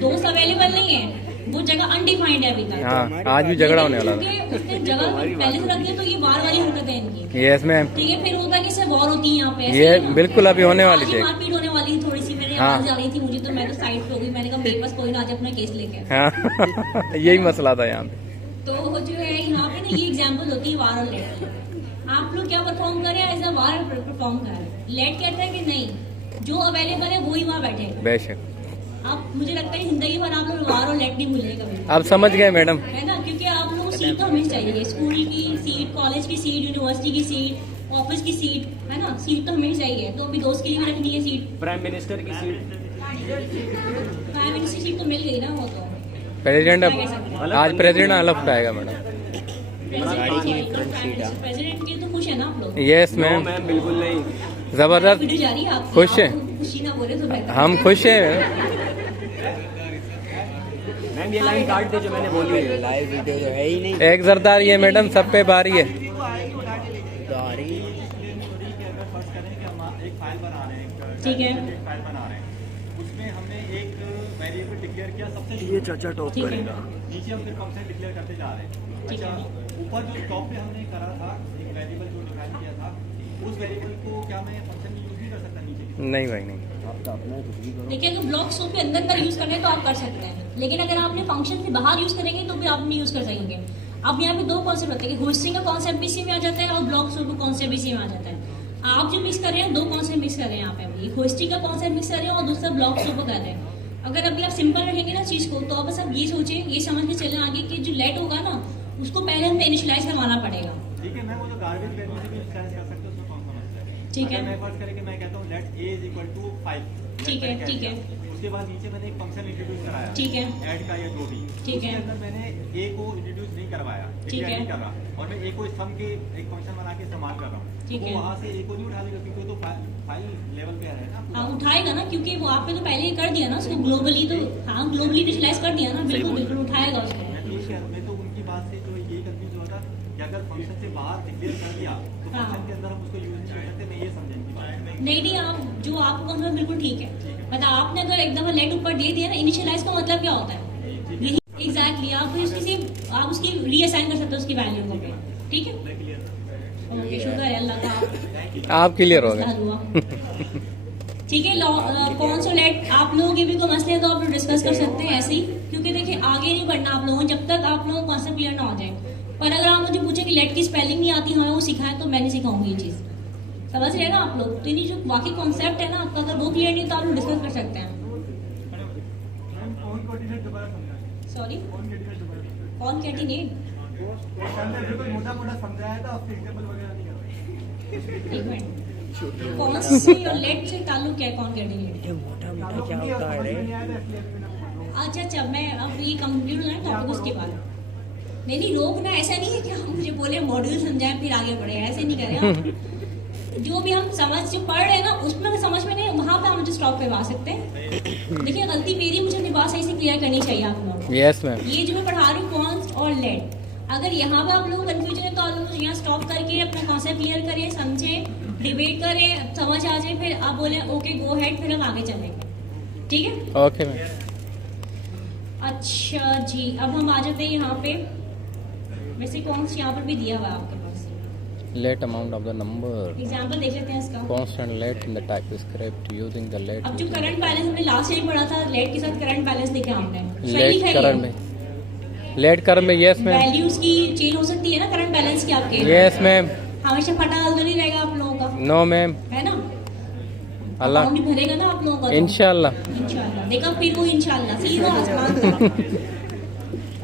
दोस्त अवेलेबल नहीं है, वो जगह अनडिफाइंड है अभी तक। हाँ, आज भी झगड़ा होने वाला था। क्योंकि उसने जगह पहले से रख दिया तो ये बार वाली हरकत है इनकी, यस मैम, ठीक है। फिर होता है कि इससे वॉर होती है यहाँ पे, ऐसे ये ही ना। बिल्कुल अभी होने वाली आज ही थी। मारपीट होने वाली थी थोड़ी सी, मेरे हाँ। आवाज आ रही थी मुझे, तो मैं तो साइड पे हो गई। मैंने कहा मेरे पास कोई ना आज अपना केस लेके। हाँ यही मसला था यहाँ पे। तो जो है यहाँ पे ना ये एग्जाम्पल होती है वार और लेट। आप लोग क्या परफॉर्म करें, एज अ वार परफॉर्म करें। लेट कहता है कि नहीं, जो अवेलेबल है वही वहाँ बैठेगा। बेशक, अब मुझे लगता है जिंदगी भर आप लोग वार और लेट नहीं भूलेंगे कभी, अब समझ गए मैडम। है ना। क्योंकि आप लोगों को सीट तो हमेशा चाहिए, स्कूल की सीट, कॉलेज की सीट, यूनिवर्सिटी की सीट, ऑफिस की सीट, है ना। सीट तो हमेशा चाहिए, तो अभी दोस्त के लिए भी रखनी है सीट। प्राइम मिनिस्टर की सीट, प्राइम मिनिस्टर सीट तो मिल गई ना, वो तो प्रेसिडेंट अब आज प्रेसिडेंट अलग उठाएगा मैडम। प्रेसिडेंट की तो खुश है ना आप लोग? यस नो मैम, मैम बिल्कुल नहीं। जबरदस्त, वीडियो जा रही है आपकी, खुश है। आप खुशी ना बोले तो बेहतर। हम खुश हैं। मैम ये लाइन काट दे जो मैंने बोली है। लाइव वीडियो तो है ही नहीं। एक जरदारी है मैडम, सब पे बारी है। ठीक है, फाइल बना रहे हैं, उसमें हमने एक वेरिएबल डिक्लेयर किया सबसे ये चाचा टॉप ठीक है, नीचे हम फिर फंक्शन डिक्लेयर करते जा रहे हैं। ठीक अच्छा, है। ऊपर जो टॉप पे हमने करा था एक वेरिएबल जो डिफाइन किया था, उस वेरिएबल को क्या मैं फंक्शन में यूज नहीं कर सकता नीचे? नहीं भाई नहीं। देखिए अगर ब्लॉक स्कोप के अंदर यूज करना है तो आप कर सकते हैं, लेकिन अगर आपने फंक्शन से बाहर यूज करेंगे तो भी आप नहीं यूज कर सकेंगे। अब यहाँ पे दो कॉन्सेप्ट होते हैं कि होस्टिंग का कॉन्सेप्ट भी इसी में आ जाता है और ब्लॉक स्कोप का कॉन्सेप्ट भी इसी में आ जाता है। आप जो मिक्स कर रहे हैं, दो कॉन्सेप्ट मिक्स कर रहे हैं यहाँ पे, एक होस्टिंग का कॉन्सेप्ट मिक्स कर रहे हैं और दूसरा ब्लॉक स्कोप कर रहे हैं। अगर अभी आप सिंपल रखेंगे ना चीज को, तो बस आप ये सोचें, ये समझ के चलें आगे कि जो लेट होगा ना, उसको पहले हमें इनिशियलाइज करवाना पड़ेगा। ठीक है मैम, वो तो गार्बेज दोनों से भी चेंज कर सकते हो, उसमें कौन सा मसला है। ठीक है। अगर मैं फर्स्ट करके मैं कहता हूँ let a is equal to 5, ठीक है, ठीक है। उसके बाद नीचे मैंने एक फंक्शन इंट्रोड्यूस कराया, ठीक है, ऐड का या जो भी, ठीक है। उसके अंदर मैंने a को इंट्रोड्यूस नहीं करवाया, ठीक है। नहीं कर रहा, और मैं a को सम के एक फंक्शन बना के इस्तेमाल कर रहा हूँ, ठीक वो है। वहाँ से a को नहीं उठा लेगा क्योंकि वो तो फाइल लेवल पे है ना। हाँ उठाएगा ना, क्योंकि वो आपने तो पहले ही कर दिया ना उसको ग्लोबली, तो हाँ ग्लोबली इनिशियलाइज कर दिया ना, बिल्कुल बिल्कुल उठाएगा उसको। मैं तो उनकी बात से जो यही कंफ्यूज हुआ था कि अगर फंक्शन से बाहर डिक्लेयर कर दिया तो हाँ। फंक्शन के अंदर हम उसको यूज नहीं कर सकते, मैं ये समझने की बात है। नहीं नहीं, आप जो आपको कौन सा बिल्कुल ठीक है, मतलब आपने अगर एक दफा लेट ऊपर दे दिया ना, इनिशियलाइज का मतलब क्या होता है, यही एग्जैक्टली आप उसकी रीअसाइन कर सकते हो उसकी वैल्यू को, ठीक है। ओके, शुक्र है अल्लाह का आप क्लियर हो गए। हुआ। ठीक है, कौन सा लेट आप लोगों के भी कोई मसले हैं तो आप लोग डिस्कस कर सकते हैं ऐसे ही, क्योंकि देखिए आगे नहीं बढ़ना आप लोगों जब तक आप लोगों को कॉन्सेप्ट क्लियर ना हो जाए। पर अगर आप मुझे पूछे कि लेट की स्पेलिंग नहीं आती, हमें वो सिखाएं, तो मैं नहीं सिखाऊंगी ये चीज़, समझ रहे हैं ना आप लोग। तो ये जो बाकी कॉन्सेप्ट है ना आपका, अगर वो क्लियर नहीं तो आप लोग डिस्कस कर सकते हैं। सॉरी, कौन कैटिनेट? एक मिनट, कौन से और लेट से ताल्लुक है, कौन कैटिनेट? अच्छा अच्छा, मैं अब ये कंप्लीट हो जाए टॉपिक उसके बाद। नहीं नहीं, रोकना ऐसा नहीं है कि हम मुझे बोले मॉड्यूल समझाएं फिर आगे बढ़े, ऐसे नहीं करें आप। जो भी हम जो पढ़ रहे हैं ना उसमें अगर समझ में नहीं, वहाँ पे हम मुझे स्टॉप करवा सकते हैं। देखिए गलती मेरी, मुझे अपनी बात सही से क्लियर करनी चाहिए आप लोग। Yes ma'am. ये जो मैं पढ़ा रही हूँ कॉन्स और लेट, अगर यहाँ पे आप लोगों को कंफ्यूजन है तो आप लोग यहाँ स्टॉप करके अपना कॉन्सेप्ट क्लियर करें, समझें, डिबेट करें, समझ आ जाए, फिर आप बोले ओके गो हेड, फिर हम आगे चलेंगे, ठीक है। Okay ma'am. अच्छा जी, अब हम आ जाते हैं यहाँ पे। वैसे कौन सी यहाँ पर भी दिया हुआ है आपके पास, let amount of the number example देख लेते हैं इसका। Constant let in the type script using the let. अब जो करंट बैलेंस हमने लास्ट टाइम पढ़ा था, लेट के साथ करंट बैलेंस लिखा हमने, सही लेट लिखा करंट में, लेट करंट में यस मैम, वैल्यूज की चेंज हो सकती है ना करंट बैलेंस की आपके। Yes ma'am. हमेशा फटा तो नहीं रहेगा आप लोगों का, नो मैम, है ना। अल्लाह अकाउंट भी भरेगा ना आप लोगों का, इंशाल्लाह। इंशाल्लाह देखा, फिर वो इंशाल्लाह सीधा आसमान तक।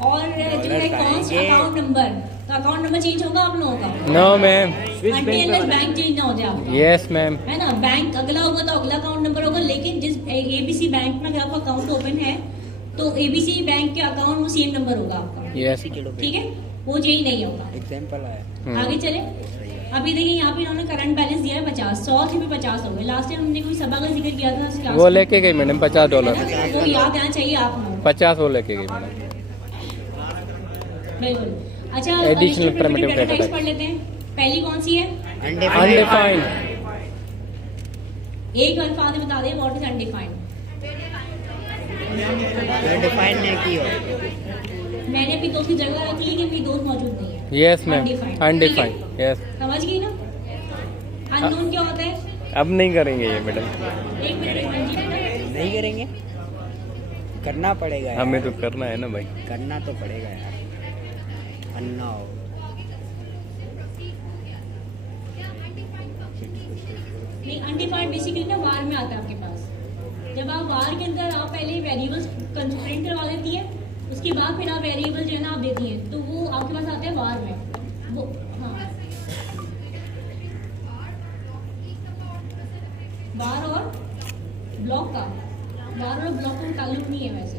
और जो है कौन सा अकाउंट नंबर, तो अकाउंट नंबर चेंज होगा आप लोगों का? No ma'am. Until bank change ना हो जाए आपका, यस मैम। है ना। बैंक अगला होगा तो अगला अकाउंट नंबर होगा, लेकिन जिस एबीसी बैंक में अगर आपका अकाउंट ओपन है तो एबीसी बैंक के अकाउंट में सेम नंबर होगा आपका, यस। ठीक है, वो चेंज नहीं होगा। एग्जांपल आया। आगे चले। अभी देखिए यहाँ पे इन्होंने करंट बैलेंस दिया है 50, 100 थे भी 50 हो गए। लास्ट टाइम हमने कोई सभा का जिक्र किया था क्लास वो में। लेके गई मैडम $50। वो याद आना चाहिए आप लोगों 50 वो लेके गई मैडम। को। बिल्कुल। अच्छा, Additional additional primitive primitive data data types types। पढ़ लेते हैं। पहली कौन सी है? अनडिफाइंड। एक अल्फाज में बता दें व्हाट इज अनडिफाइंड। डिफाइन नहीं की हो। मैंने अपनी दोस्त की जगह रख ली कि मेरी दोस्त मौजूद नहीं है। Yes ma'am, Undefined। Undefined. Yes. समझ गई ना। अननोन क्या होता है? अब नहीं करेंगे ये मैडम, एक मिनट, हाँ जी। नहीं करेंगे, करना पड़ेगा यार। हमें तो करना है ना भाई। करना तो पड़ेगा यार, अन्ना हो। नहीं, अनडिफाइंड बेसिकली ना वार में आता है आपके पास। जब आप वार के अंदर आप पहले वेरिएबल्स कंस्ट्रेंट करवा देती है, उसके बाद फिर आप वेरिएबल जो है ना आप देती हैं, तो वो आपके पास आता है वार में। वो हाँ, वार और ब्लॉक का, वार और ब्लॉक का ताल्लुक नहीं है वैसे।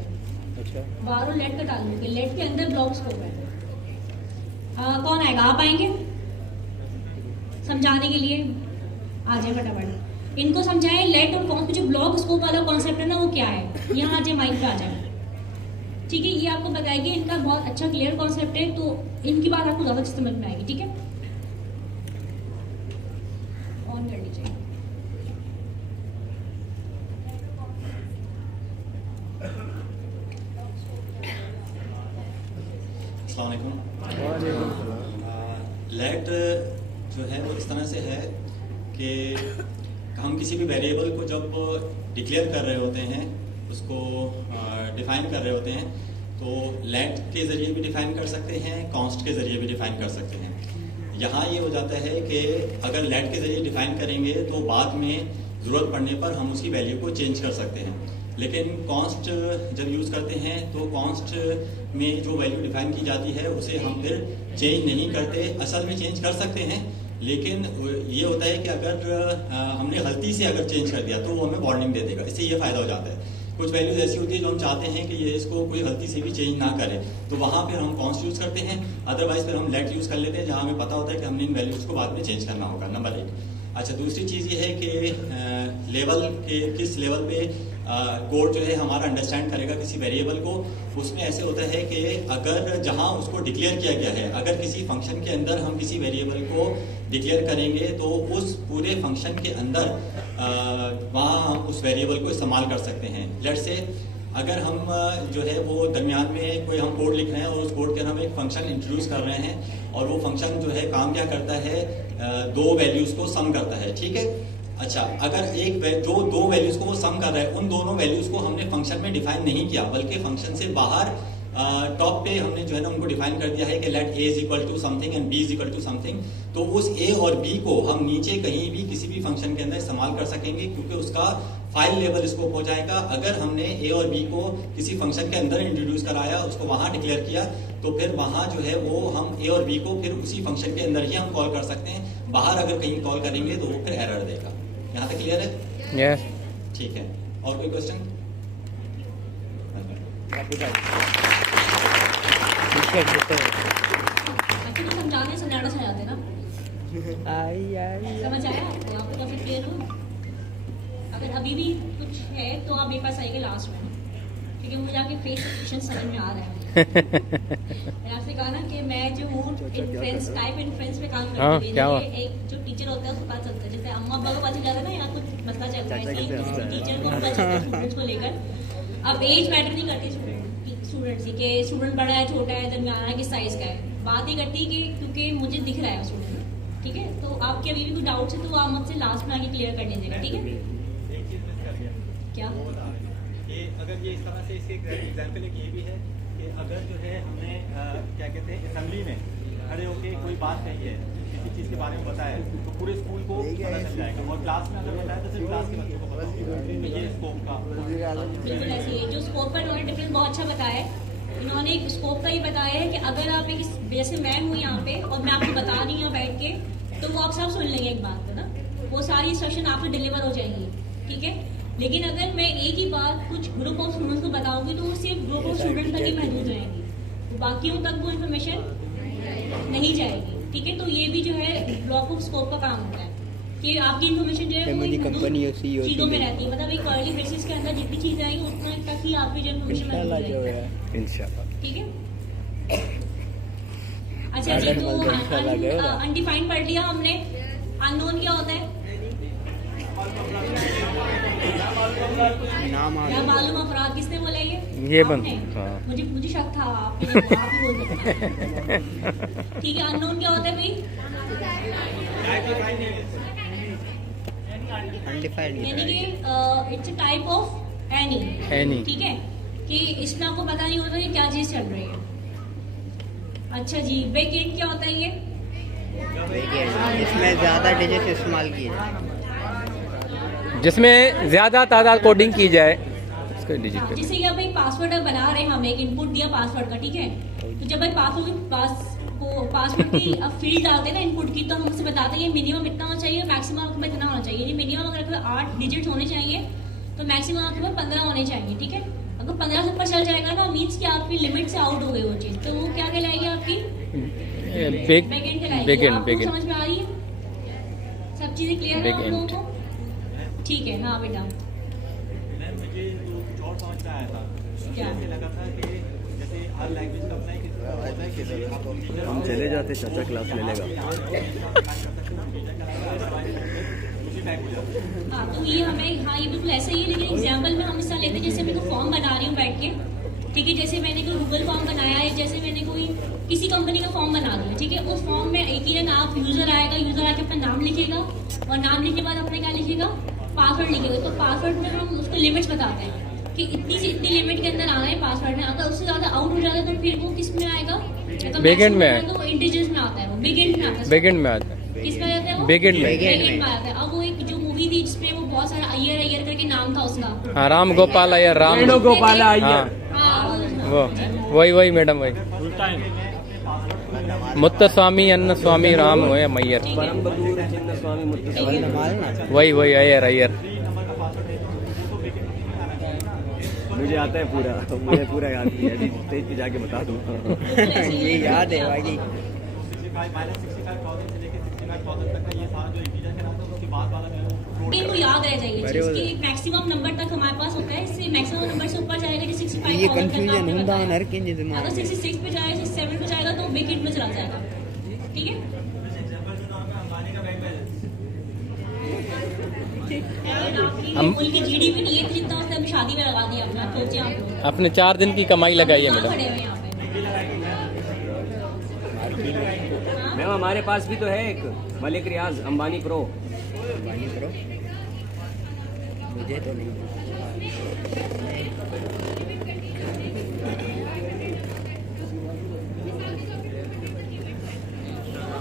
अच्छा, वार और लेट का ताल्लुक है, लेट के अंदर ब्लॉक स्कोप है। कौन आएगा? आप आएंगे समझाने के लिए? आ जाए फटाफट, इनको समझाएं लेट और कौन, जो ब्लॉक स्कोप वाला कॉन्सेप्ट है ना वो क्या है। यहाँ आ जाए, माइक पे आ जाए, ठीक है। ये आपको बताएगी, इनका बहुत अच्छा क्लियर कॉन्सेप्ट है, तो इनकी बात आपको ज़्यादा अच्छी समझ में आएगी, ठीक है। ऑन कर लीजिए। अस्सलाम वालेकुम। लेट जो है वो इस तरह से है कि हम किसी भी वेरिएबल को जब डिक्लेयर कर रहे होते हैं, उसको डिफाइन कर रहे होते हैं, तो लेट के ज़रिए भी डिफाइन कर सकते हैं, कॉन्स्ट के ज़रिए भी डिफाइन कर सकते हैं। यहाँ ये हो जाता है कि अगर लेट के ज़रिए डिफाइन करेंगे तो बाद में ज़रूरत पड़ने पर हम उसकी वैल्यू को चेंज कर सकते हैं, लेकिन कॉन्स्ट जब यूज़ करते हैं तो कॉन्स्ट में जो वैल्यू डिफाइन की जाती है उसे हम फिर चेंज नहीं करते। असल में चेंज कर सकते हैं, लेकिन ये होता है कि अगर हमने गलती से अगर चेंज कर दिया तो वो हमें वार्निंग दे देगा। इससे ये फायदा हो जाता है। कुछ वैल्यूज ऐसी होती है जो हम चाहते हैं कि ये इसको कोई गलती से भी चेंज ना करे, तो वहां पर हम कॉन्स्ट यूज करते हैं, अदरवाइज फिर हम लेट यूज कर लेते हैं जहां हमें पता होता है कि हमने इन वैल्यूज को बाद में चेंज करना होगा। नंबर 1। अच्छा, दूसरी चीज ये है कि लेवल के किस लेवल पे कोड जो है हमारा अंडरस्टैंड करेगा किसी वेरिएबल को। उसमें ऐसे होता है कि अगर जहां उसको डिक्लेयर किया गया है, अगर किसी फंक्शन के अंदर हम किसी वेरिएबल को डिक्लेयर करेंगे तो उस पूरे फंक्शन के अंदर वहां हम उस वेरिएबल को इस्तेमाल कर सकते हैं। लेट्स से अगर हम जो है वो दरमियान में कोई हम कोड लिख रहे हैं और उस कोड के अंदर हम एक फंक्शन इंट्रोड्यूस कर रहे हैं और वो फंक्शन जो है काम क्या करता है, दो वैल्यूज को सम करता है, ठीक है। अच्छा, अगर जो दो वैल्यूज को वो सम कर रहा है, उन दोनों वैल्यूज को हमने फंक्शन में डिफाइन नहीं किया, बल्कि फंक्शन से बाहर टॉप पे हमने जो है ना उनको डिफाइन कर दिया है कि let a is equal to something and b is equal to something. तो उस a और b को हम नीचे कहीं भी किसी भी फंक्शन के अंदर इस्तेमाल कर सकेंगे, क्योंकि उसका फाइल लेवल स्कोप हो जाएगा। अगर हमने a और b को किसी फंक्शन के अंदर इंट्रोड्यूस कराया, उसको वहां डिक्लेयर किया, तो फिर वहां जो है वो हम a और b को फिर उसी फंक्शन के अंदर ही हम कॉल कर सकते हैं। बाहर अगर कहीं कॉल करेंगे तो वो फिर एरर देगा। यहाँ तक क्लियर है? यस। ठीक है, और कोई क्वेश्चन? समझाने समझाना समझाते ना, समझ आया आपको? आपको काफी क्लियर हो? अगर अभी भी कुछ है तो आप मेरे पास आइए लास्ट में, क्योंकि मुझे आपके फेस एक्सप्रेशन समझ में आ रहा है। मैंने आपसे कहा ना कि मैं जो हूँ इन्फ्लुएंस टाइप इन्फ्लुएंस पे काम करती हूँ। एक जो टीचर होता है उसको पता चलता है, जैसे अम्मा अब्बा को पता चल जाता है ना यहाँ कुछ मसला चल रहा है, इसलिए टीचर को पता चलता है स्टूडेंट्स को लेकर। अब एज मैटर नहीं करती स्टूडेंट्स की, कि स्टूडेंट बड़ा है, छोटा है, दरमियाना है, किस साइज का है। बात ही करती है कि क्योंकि मुझे दिख रहा है स्टूडेंट, ठीक है। तो आपके अभी भी कोई डाउट्स है तो आप मुझसे लास्ट में आके क्लियर कर लीजिएगा, ठीक है। एक चीज मिस कर दिया क्या? वो बता रहे हैं कि अगर ये इस तरह से इसके एग्जाम्पल एक ये भी है कि अगर जो है हमने क्या कहते हैं असेंबली में खड़े होके कोई बात कही है, किसी चीज के बारे में बताया है, तो पूरे स्कूल को पता चल जाएगा, और क्लास में अगर बताया तो सिर्फ क्लास के बच्चों को पता होगा। ये स्कोप का बिल्कुल ऐसे ही जो स्कोप का इन्होंने डिफरेंस बहुत अच्छा बताया है। इन्होंने एक स्कोप का ही बताया है कि अगर आप एक जैसे मैं हूँ यहाँ पे और मैं आपको बता रही हूँ बैठ के, तो वो आप सब सुन लेंगे एक बात है ना, वो सारी इंस्ट्रक्शन आपको डिलीवर हो जाएंगी, ठीक है। लेकिन अगर मैं एक ही बात कुछ ग्रुप ऑफ स्टूडेंट्स को बताऊंगी तो वो सिर्फ ग्रुप ऑफ स्टूडेंट्स तक ही महदूद रहेंगी, तो बाकियों तक वो इन्फॉर्मेशन नहीं जाएगी, ठीक है। तो ये भी जो है ब्लॉक ऑफ स्कोप का काम होता है कि आपकी इन्फॉर्मेशन जो है वो चीजों में रहती है, मतलब एक अर्ली बेसिस के अंदर जितनी चीजें आएंगी उतना तक ही आपकी जो इन्फॉर्मेशन इंशाल्लाह, ठीक है। अच्छा जी, तो अनडिफाइंड पढ़ लिया हमने। अननोन क्या होता है? नामालूम अफराद। किसने बोला ये बंद? मुझे शक था आप ही बोल सकते। ठीक है, अननोन क्या होता है भाई? यानी कि it's a type of any, ठीक है, कि इसमें आपको पता नहीं होता कि क्या चीज चल रही है। अच्छा जी, बैक एंड क्या होता है? ये इसमें ज्यादा डिजिट इस्तेमाल किए जाए, जिसमें ज्यादा तादाद कोडिंग की जाए, जैसे कि भाई पासवर्ड बना रहे हैं, हम एक इनपुट दिया पासवर्ड का, ठीक है। तो जब भाई पासवर्ड की अब फील्ड डालते हैं ना इनपुट की, तो हम उससे बताते हैं मिनिमम इतना होना चाहिए, मैक्सिमम आपके पास इतना होना चाहिए। मिनिमम अगर 8 डिजिट होने चाहिए तो मैक्सिमम आपके पास 15 होने चाहिए, ठीक है। अगर 15 से ऊपर चल जाएगा ना, मीन्स कि आपकी लिमिट से आउट हो गई वो चीज, तो वो क्या कहलाएगी? आपकी बैकएंड कहलाएगी। आपको समझ में आ रही है? सब चीजें क्लियर है आप लोगों को? ठीक है। हाँ बेटा, मुझे कुछ और समझ में आया था। क्या लगा था कि जैसे हर लैंग्वेज का अपना हम चले जाते, चाचा क्लास ले लेगा। हाँ, तो ये हमें, हाँ ये बिल्कुल ऐसा ही है, लेकिन एग्जाम्पल में हम हिस्सा लेते हैं। जैसे मैं तो फॉर्म बना रही हूँ बैठ के, ठीक है। जैसे मैंने कोई गूगल फॉर्म बनाया है, जैसे मैंने कोई किसी कंपनी का फॉर्म बना दिया, ठीक है। उस फॉर्म में एक ही आप यूजर आएगा, यूजर आके अपना नाम लिखेगा और नाम लिखने के बाद अपने क्या लिखेगा? पासवर्ड लिखेगा। तो पासवर्ड में हम उसको लिमिट्स बताते हैं कि इतनी से इतनी लिमिट के अंदर आना है पासवर्ड में। अगर उससे ज्यादा आउट हो जाता है तो फिर वो किस में आएगा? बैकएंड में, तो वो इंटीजर्स में आता है, वो बिग में आता है। बैकएंड में आता है। किस में आता है वो? बैकएंड में आता है। अब वो एक जो मूवी थी जिसमें वो बहुत सारा अय्यर करके नाम था उसका, राम गोपाल अय्यर, राम गोपाल अय्यर, वही मैडम वही। मुत्तस्वामी अन्न स्वामी राम होए मैयर, परम बदूर चिन्ह स्वामी मुत्तस्वामी। वही अयर अयर। मुझे आता है पूरा, मुझे पूरा याद नहीं है, अभी स्टेज पे जाके बता दूंगा। ये याद है बाकी। 65,000 से लेके 65,000 तक का ये सारा जो इंटीजर है ना, तो उसके बाद वाला जो है वो इनको याद रह जाएगी चीज कि एक मैक्सिमम नंबर तक हमारे पास होता है, इससे मैक्सिमम नंबर से ऊपर जाएगा जो 65 ये कंफ्यूजन होता है हर किसी दिमाग अगर में। 66 पे जाएगा 67 पे जाएगा तो विकेट में चला जाएगा। ठीक है, मुल्क की जीडीपी नहीं है जितना उसने अभी शादी में लगा दिया अपना, सोचिए आप लोग। अपने 4 दिन की कमाई लगाई है कहाँ मैडम। खड़े हुए हैं यहाँ पे? मैम हमारे पास भी तो है एक मलिक रियाज अंबानी प्रो। अंबानी प्रो मुझे तो नहीं।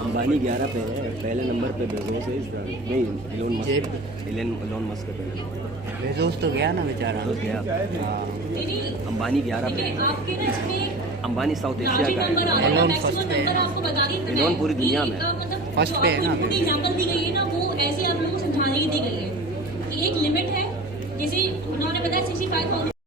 अंबानी 11 पे है, पहले नंबर पे बेजोस है, नहीं इलोन मस्क पे पहले नंबर। बेजोस तो गया ना बेचारा। तो गया अंबानी 11 पे है। आपके ना इसमें अंबानी साउथ एशिया का नंबर आ है। रहा है, मैक्सिमम नंबर आपको बता दी एलोन पूरी दुनिया में मतलब फर्स्ट पे है ना। एग्जांपल दी गई है ना